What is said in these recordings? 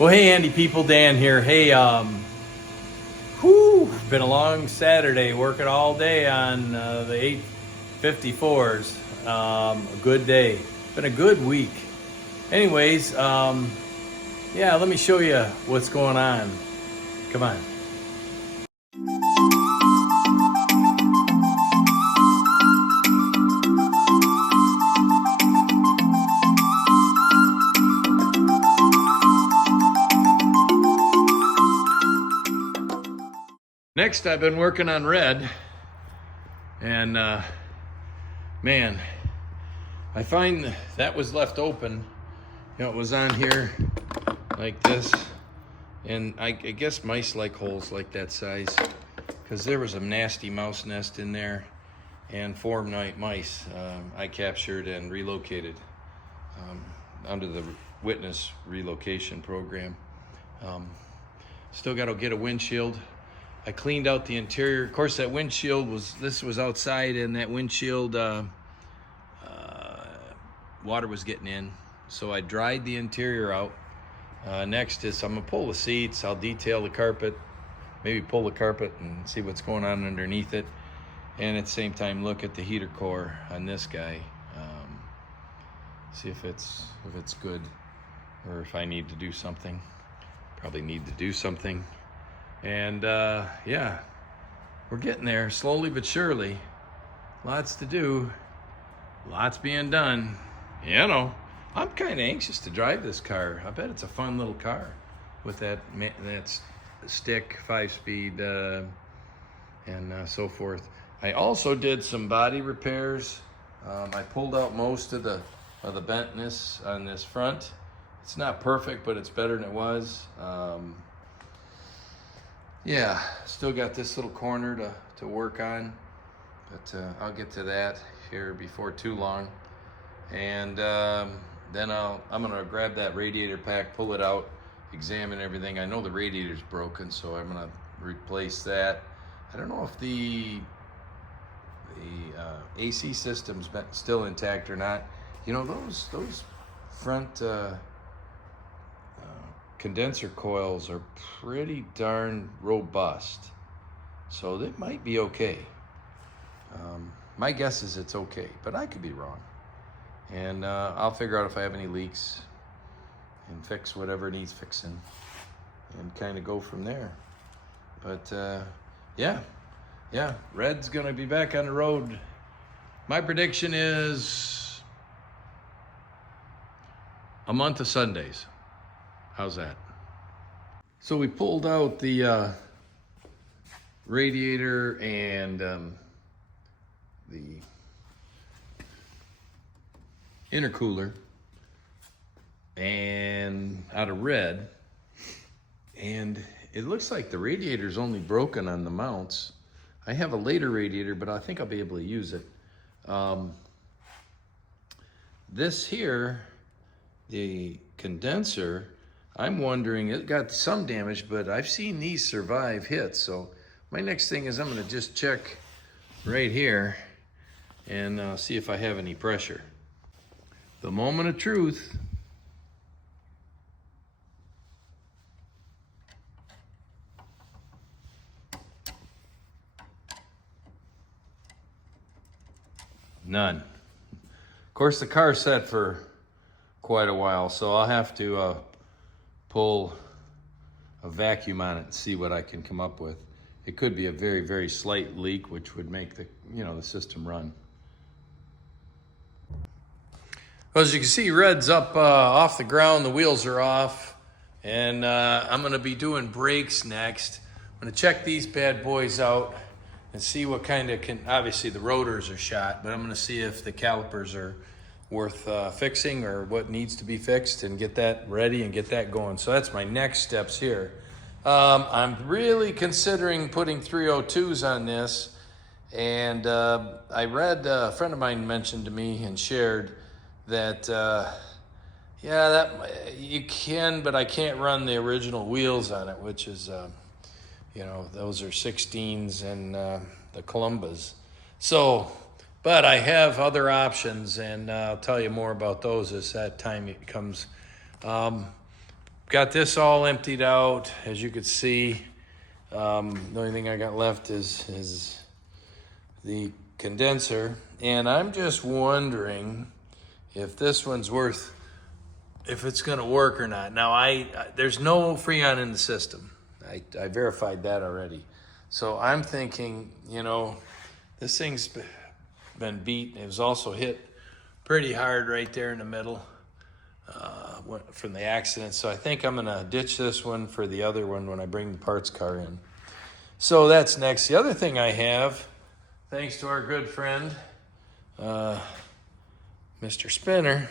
Well, hey, Andy people, Dan here. Hey, been a long Saturday, working all day on the 854s. A good day. Been a good week. Anyways, yeah, let me show you what's going on. Come on. Next, I've been working on red, and man, I find that was left open. You know, it was on here like this, and I guess mice like holes like that size, because there was a nasty mouse nest in there, and 4 mice I captured and relocated under the witness relocation program. Still got to get a windshield. I cleaned out the interior. Of course, that windshield was outside, and that windshield water was getting in. So I dried the interior out. Next is I'm gonna pull the seats. I'll detail the carpet, maybe pull the carpet and see what's going on underneath it. And at the same time, look at the heater core on this guy. See if it's good, or if I need to do something. Probably need to do something. And yeah, we're getting there slowly but surely. Lots to do, lots being done. You know, I'm kind of anxious to drive this car. I bet it's a fun little car with that stick, 5-speed, and so forth. I also did some body repairs. I pulled out most of the bentness on this front. It's not perfect, but it's better than it was. Yeah, still got this little corner to work on, but I'll get to that here before too long. And then I'm gonna grab that radiator pack, pull it out, examine everything. I know the radiator's broken, so I'm gonna replace that. I don't know if the AC system's still intact or not. You know, those front condenser coils are pretty darn robust, so they might be okay. My guess is it's okay, but I could be wrong. And I'll figure out if I have any leaks and fix whatever needs fixing and kind of go from there. But yeah, red's gonna be back on the road. My prediction is a month of Sundays. How's that? So we pulled out the radiator and the intercooler and out of red, and it looks like the radiator's only broken on the mounts. I have a later radiator, but I think I'll be able to use it. This here, the condenser, I'm wondering, it got some damage, but I've seen these survive hits. So my next thing is I'm gonna just check right here and see if I have any pressure. The moment of truth. None. Of course, the car's set for quite a while, so I'll have to pull a vacuum on it and see what I can come up with. It could be a very, very slight leak, which would make the system run. Well, as you can see, red's up off the ground, the wheels are off, and I'm gonna be doing brakes next. I'm gonna check these bad boys out and see what kind of obviously the rotors are shot, but I'm gonna see if the calipers are worth fixing or what needs to be fixed, and get that ready and get that going. So that's my next steps here. I'm really considering putting 302s on this, and I read, a friend of mine mentioned to me and shared that that you can, but I can't run the original wheels on it, which is those are 16s and the Columbas. So, but I have other options, and I'll tell you more about those as that time it comes. got this all emptied out, as you could see. The only thing I got left is the condenser, and I'm just wondering if this one's worth, if it's gonna work or not. Now, there's no Freon in the system. I verified that already. So I'm thinking, you know, this thing's been beat. It was also hit pretty hard right there in the middle from the accident. So I think I'm gonna ditch this one for the other one when I bring the parts car in. So that's next. The other thing I have, thanks to our good friend, Mr. Spinner,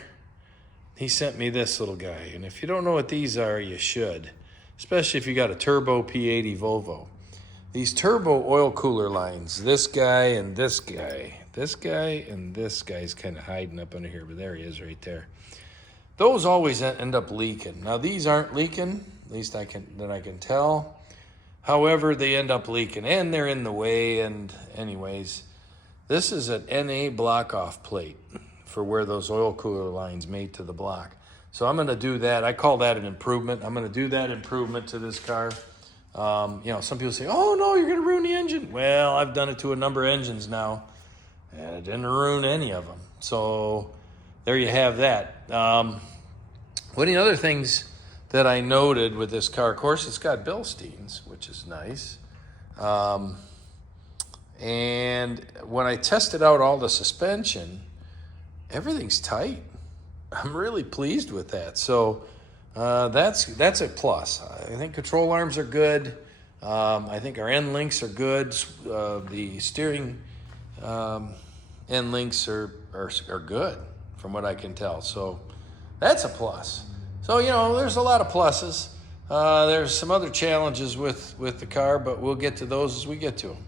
he sent me this little guy. And if you don't know what these are, you should, especially if you got a turbo P80 Volvo. These turbo oil cooler lines, this guy and this guy, this guy and this guy's kind of hiding up under here, but there he is right there. Those always end up leaking. Now these aren't leaking, at least I can tell. However, they end up leaking and they're in the way. And anyways, this is an NA block off plate for where those oil cooler lines mate to the block. So I'm gonna do that. I call that an improvement. I'm gonna do that improvement to this car. You know, some people say, oh no, you're gonna ruin the engine. Well, I've done it to a number of engines now, and it didn't ruin any of them. So there you have that. One of the other things that I noted with this car, of course, it's got Bilsteins, which is nice. And when I tested out all the suspension, everything's tight. I'm really pleased with that. So that's a plus. I think control arms are good. I think our end links are good. The steering end links are good from what I can tell. So that's a plus. So, you know, there's a lot of pluses. There's some other challenges with the car, but we'll get to those as we get to them.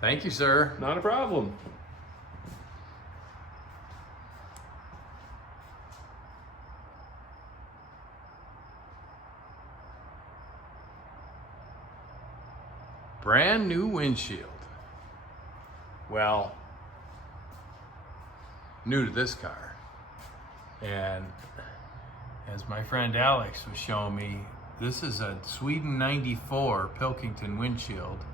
Thank you, sir. Not a problem. Brand new windshield. Well, new to this car. And as my friend Alex was showing me, this is a Sweden 94 Pilkington windshield,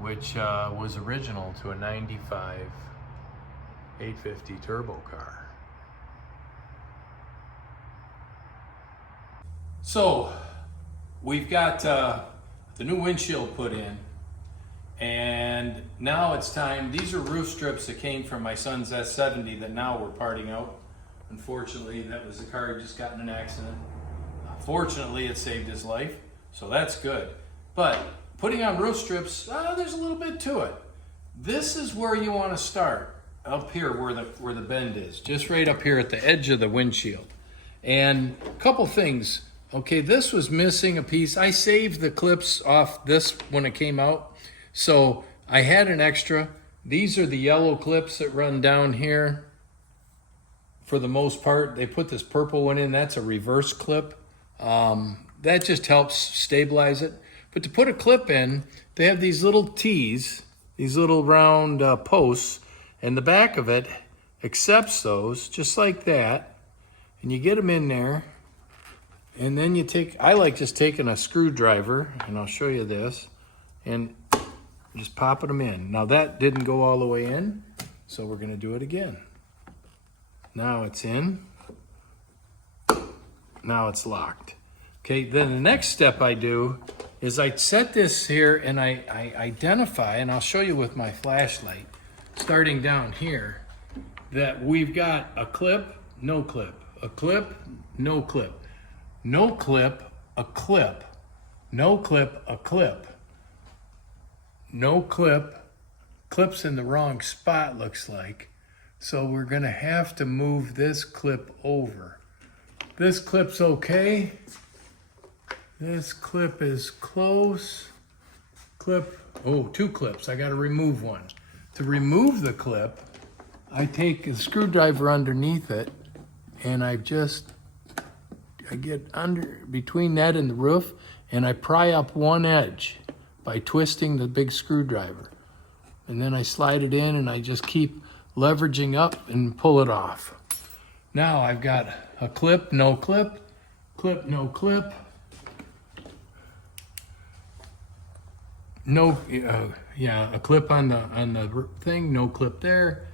which was original to a 95 850 turbo car. So we've got the new windshield put in, and now it's time. These are roof strips that came from my son's S70 that now we're parting out. Unfortunately, that was the car who just got in an accident. Fortunately, it saved his life, so that's good. But putting on roof strips, there's a little bit to it. This is where you want to start, up here where the bend is, just right up here at the edge of the windshield. And a couple things. Okay, this was missing a piece. I saved the clips off this when it came out, so I had an extra. These are the yellow clips that run down here. For the most part, they put this purple one in. That's a reverse clip. That just helps stabilize it. But to put a clip in, they have these little T's, these little round posts, and the back of it accepts those just like that. And you get them in there, and then you I like just taking a screwdriver, and I'll show you this, and just popping them in. Now that didn't go all the way in, so we're gonna do it again. Now it's in, now it's locked. Okay, then the next step I do is I set this here and I identify, and I'll show you with my flashlight, starting down here, that we've got a clip, no clip, a clip, no clip, no clip, a clip, no clip, a clip, no clip, clip's in the wrong spot, looks like. So we're gonna have to move this clip over. This clip's okay. This clip is close. Clip, oh, 2 clips, I gotta remove one. To remove the clip, I take a screwdriver underneath it and I get under between that and the roof and I pry up one edge by twisting the big screwdriver. And then I slide it in and I just keep leveraging up and pull it off. Now I've got a clip, no clip, clip, no clip. No, yeah, a clip on the thing, no clip there.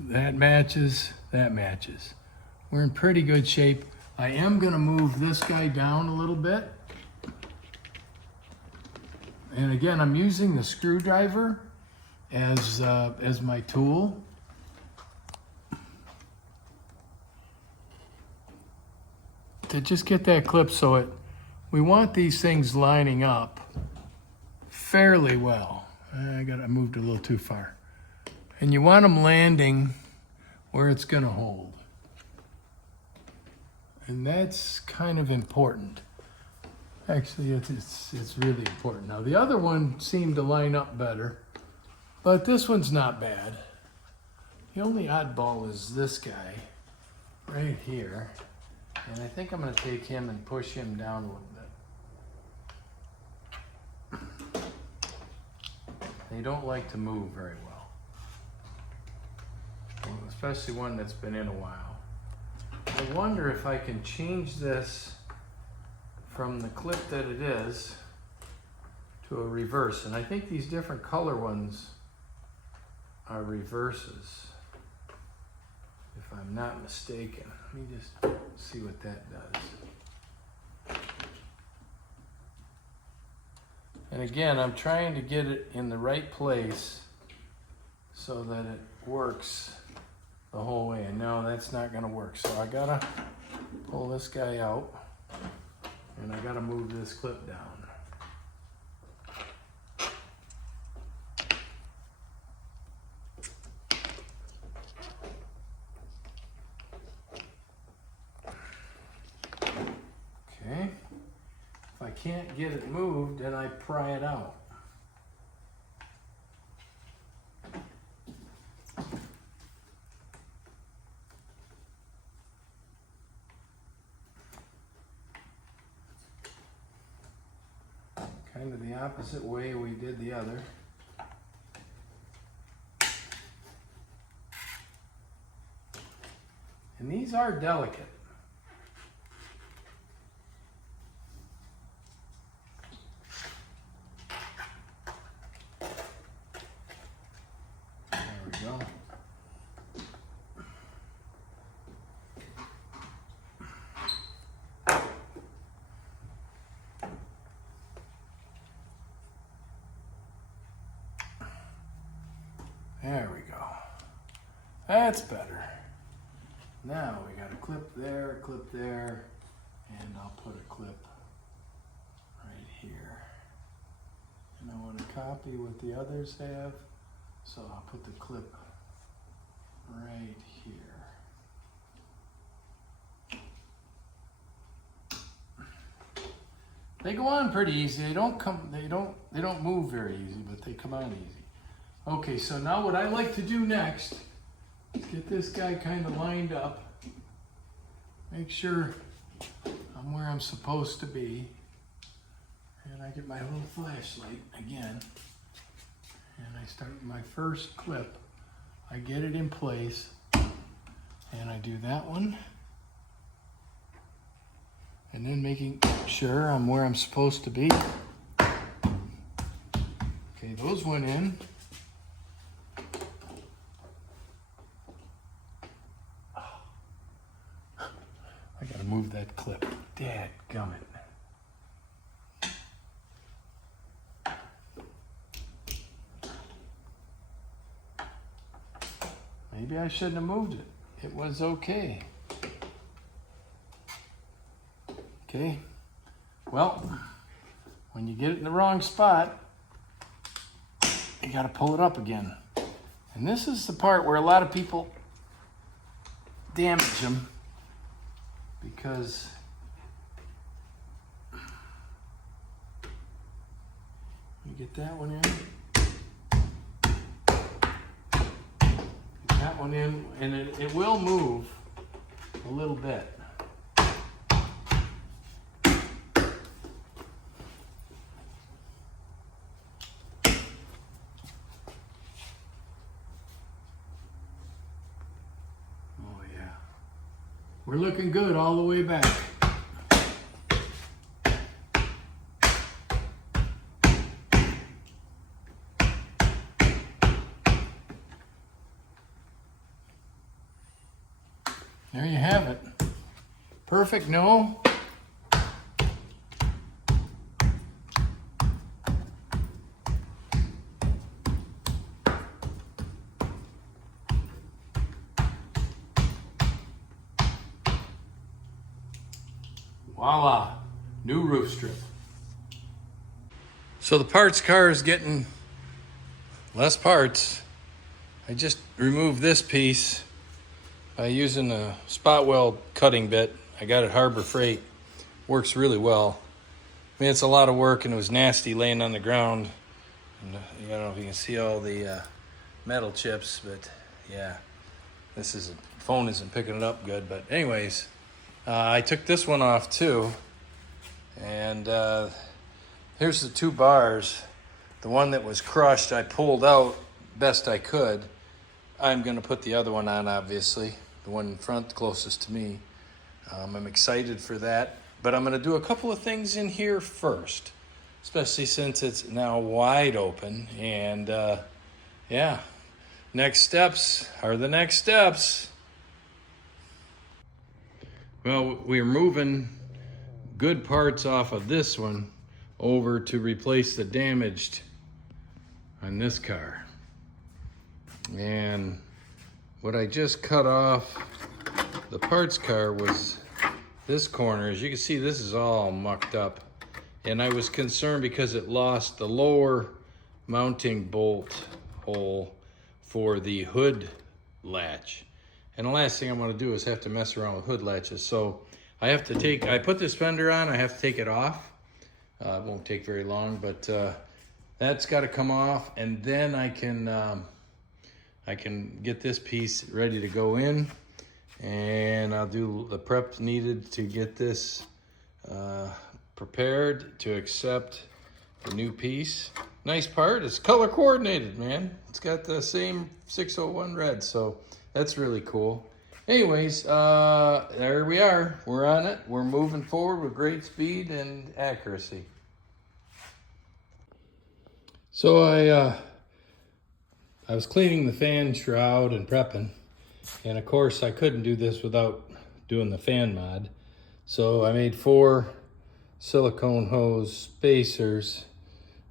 That matches, that matches. We're in pretty good shape. I am gonna move this guy down a little bit. And again, I'm using the screwdriver as my tool. To just get that clip so we want these things lining up fairly well. I moved a little too far. And you want them landing where it's gonna hold. And that's kind of important. Actually, it's really important. Now the other one seemed to line up better, but this one's not bad. The only oddball is this guy right here. And I think I'm gonna take him and push him down a little bit. They don't like to move very well, especially one that's been in a while. I wonder if I can change this from the clip that it is to a reverse. And I think these different color ones are reverses, if I'm not mistaken. Let me just see what that does. And again, I'm trying to get it in the right place so that it works the whole way. And no, that's not gonna work. So I gotta pull this guy out and I gotta move this clip down. Okay. If I can't get it moved, then I pry it out. Kind of the opposite way we did the other. And these are delicate. There we go. There we go. That's better. Now we got a clip there, and I'll put a clip right here. And I want to copy what the others have, so I'll put the clip right here. They go on pretty easy. They don't move very easy, but they come on easy. Okay, so now what I like to do next is get this guy kind of lined up. Make sure I'm where I'm supposed to be. And I get my little flashlight again. And I start my first clip. I get it in place. And I do that one. And then making sure I'm where I'm supposed to be. Okay, those went in. I gotta move that clip. Dadgummit. Maybe I shouldn't have moved it. It was okay. Okay. Well, when you get it in the wrong spot, you got to pull it up again. And this is the part where a lot of people damage them because you get that one in. Get that one in, and it will move a little bit. We're looking good all the way back. There you have it. Perfect, no? Voila, new roof strip. So the parts car is getting less parts. I just removed this piece by using a spot weld cutting bit. I got it Harbor Freight. Works really well. I mean, it's a lot of work and it was nasty laying on the ground. And, I don't know if you can see all the metal chips, but yeah, phone isn't picking it up good. But anyways, I took this one off too, and here's the two bars. The one that was crushed, I pulled out best I could. I'm gonna put the other one on, obviously, the one in front closest to me. I'm excited for that, but I'm gonna do a couple of things in here first, especially since it's now wide open, and yeah, next steps are the next steps. Well, we're moving good parts off of this one over to replace the damaged on this car. And what I just cut off the parts car was this corner. As you can see, this is all mucked up. And I was concerned because it lost the lower mounting bolt hole for the hood latch. And the last thing I want to do is have to mess around with hood latches. So I put this fender on, I have to take it off. It won't take very long, but that's got to come off, and then I can get this piece ready to go in, and I'll do the prep needed to get this prepared to accept the new piece. Nice part, it's color coordinated, man. It's got the same 601 red, so that's really cool. Anyways, there we are. We're on it. We're moving forward with great speed and accuracy. So I was cleaning the fan shroud and prepping, and of course I couldn't do this without doing the fan mod. So I made 4 silicone hose spacers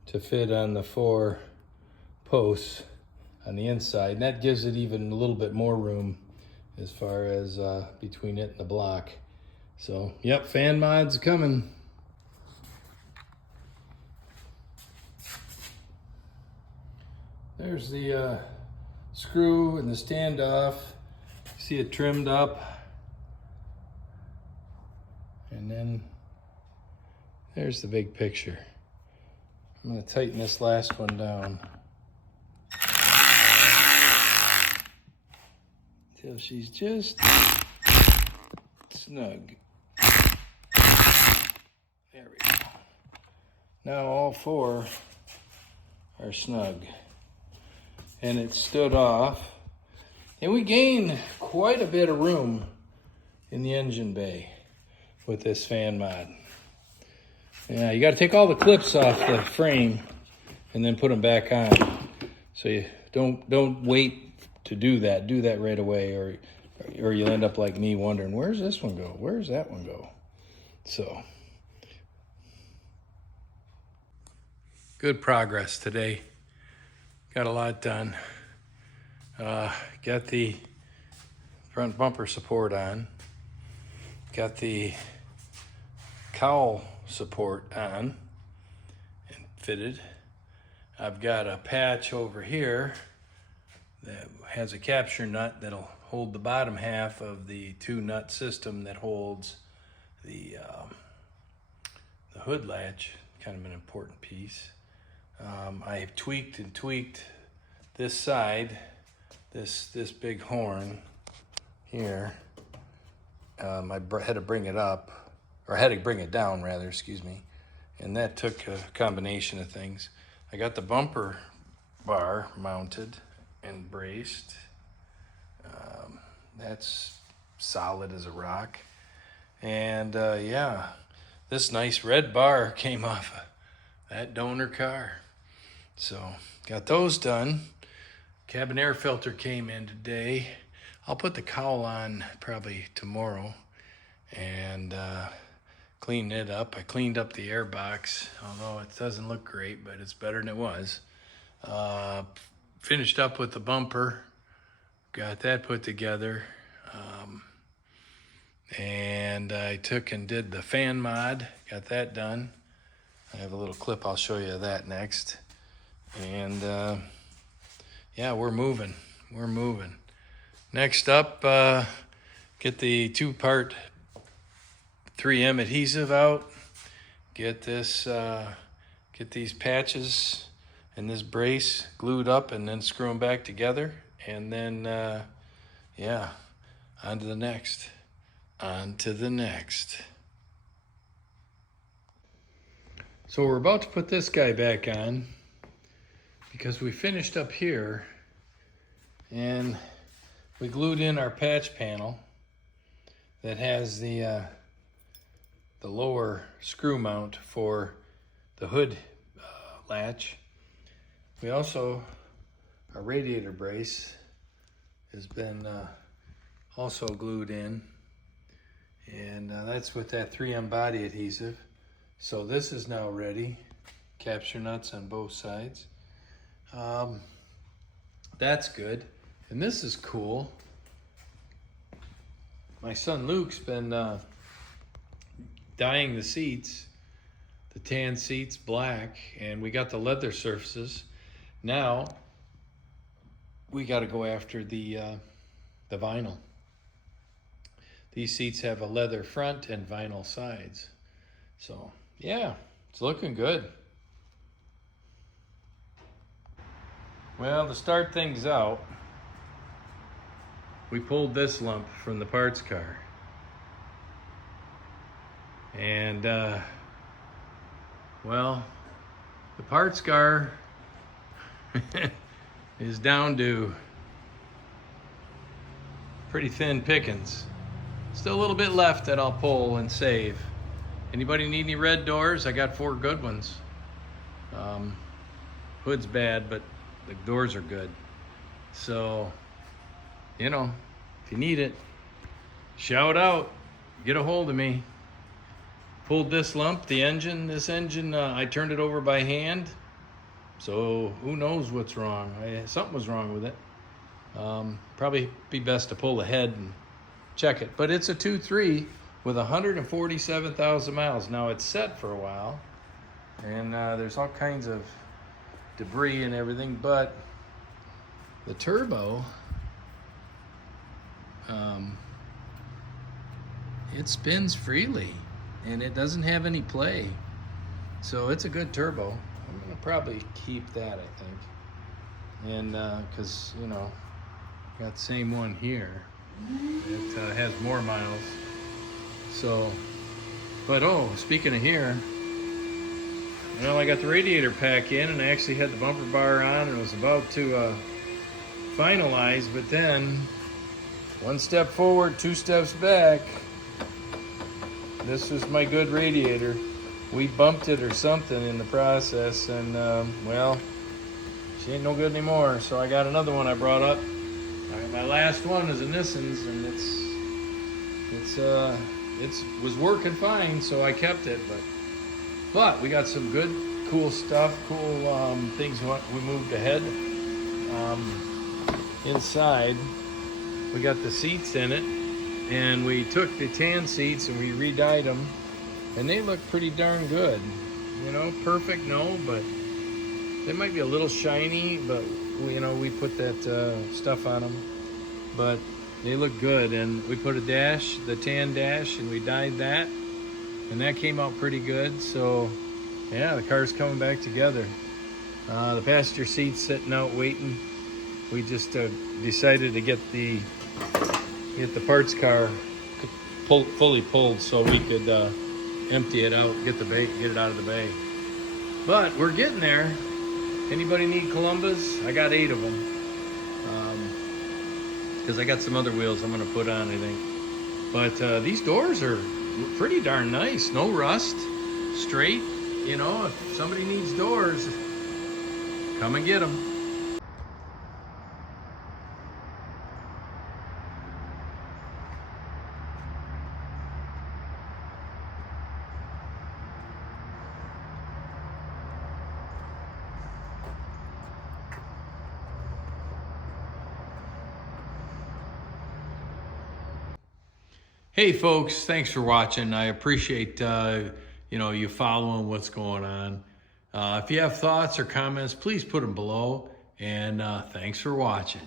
to fit on the 4 posts on the inside, and that gives it even a little bit more room as far as between it and the block. So yep, fan mod's coming. There's the screw and the standoff. See it trimmed up, and then there's the big picture. I'm going to tighten this last one down till she's just snug. There we go. Now all 4 are snug, and it stood off, and we gained quite a bit of room in the engine bay with this fan mod. Yeah, you got to take all the clips off the frame and then put them back on. So you don't wait to do that. Do that right away, or you'll end up like me wondering, where's this one go? Where's that one go? So good progress today. Got a lot done. Got the front bumper support on. Got the cowl support on and fitted. I've got a patch over here that has a capture nut that'll hold the bottom half of the 2-nut system that holds the hood latch, kind of an important piece. I have tweaked and tweaked this side, this big horn here. I had to bring it up, or I had to bring it down rather, excuse me. And that took a combination of things. I got the bumper bar mounted and braced. That's solid as a rock. And yeah, this nice red bar came off of that donor car. So got those done. Cabin air filter came in today. I'll put the cowl on probably tomorrow and clean it up. I cleaned up the air box, although it doesn't look great, but it's better than it was. Finished up with the bumper, got that put together. And I took and did the fan mod, got that done. I have a little clip, I'll show you that next. And yeah, we're moving. Next up, get the 2-part 3M adhesive out. Get these patches and this brace glued up and then screw them back together. And then, yeah, on to the next. So we're about to put this guy back on because we finished up here and we glued in our patch panel that has the lower screw mount for the hood latch. We also, our radiator brace has been also glued in, and that's with that 3M body adhesive. So this is now ready. Capture nuts on both sides. That's good. And this is cool. My son Luke's been dyeing the seats, the tan seats black, and we got the leather surfaces. Now we got to go after the vinyl. These seats have a leather front and vinyl sides. So yeah, it's looking good. Well, to start things out, we pulled this lump from the parts car. And well, the parts car is down to pretty thin pickings. Still a little bit left that I'll pull and save. Anybody need any red doors? I got 4 good ones. Hood's bad, but the doors are good. So, you know, if you need it, shout out, get a hold of me. Pulled this lump, this engine, I turned it over by hand. So who knows what's wrong? Something was wrong with it. Probably be best to pull ahead and check it. But it's a 2.3 with 147,000 miles. Now it's set for a while, and there's all kinds of debris and everything, but the turbo, it spins freely and it doesn't have any play. So it's a good turbo. I'm gonna probably keep that, I think. And cause you know, got the same one here. It has more miles. So, but oh, speaking of here, well, I got the radiator pack in and I actually had the bumper bar on and was about to finalize, but then 1 step forward, 2 steps back. This was my good radiator. We bumped it or something in the process, and well, she ain't no good anymore. So I got another one I brought up. My last one is a Nissan's, and it was working fine, so I kept it. But we got some good, cool stuff, cool things we moved ahead. Inside, we got the seats in it, and we took the tan seats and we re-dyed them, and they look pretty darn good. You know, perfect, no, but They might be a little shiny, but we put that stuff on them. But they look good, and we put a dash, the tan dash, and we dyed that, and that came out pretty good. So yeah, the car's coming back together. The passenger seat's sitting out waiting. We just decided to get the parts car fully pulled so we could empty it out, get it out of the bay. But we're getting there. Anybody need Columbus? I got 8 of them. Because I got some other wheels I'm going to put on, I think. But these doors are pretty darn nice. No rust, straight. If somebody needs doors, come and get them. Hey folks, thanks for watching. I appreciate you following what's going on. If you have thoughts or comments, please put them below. And thanks for watching.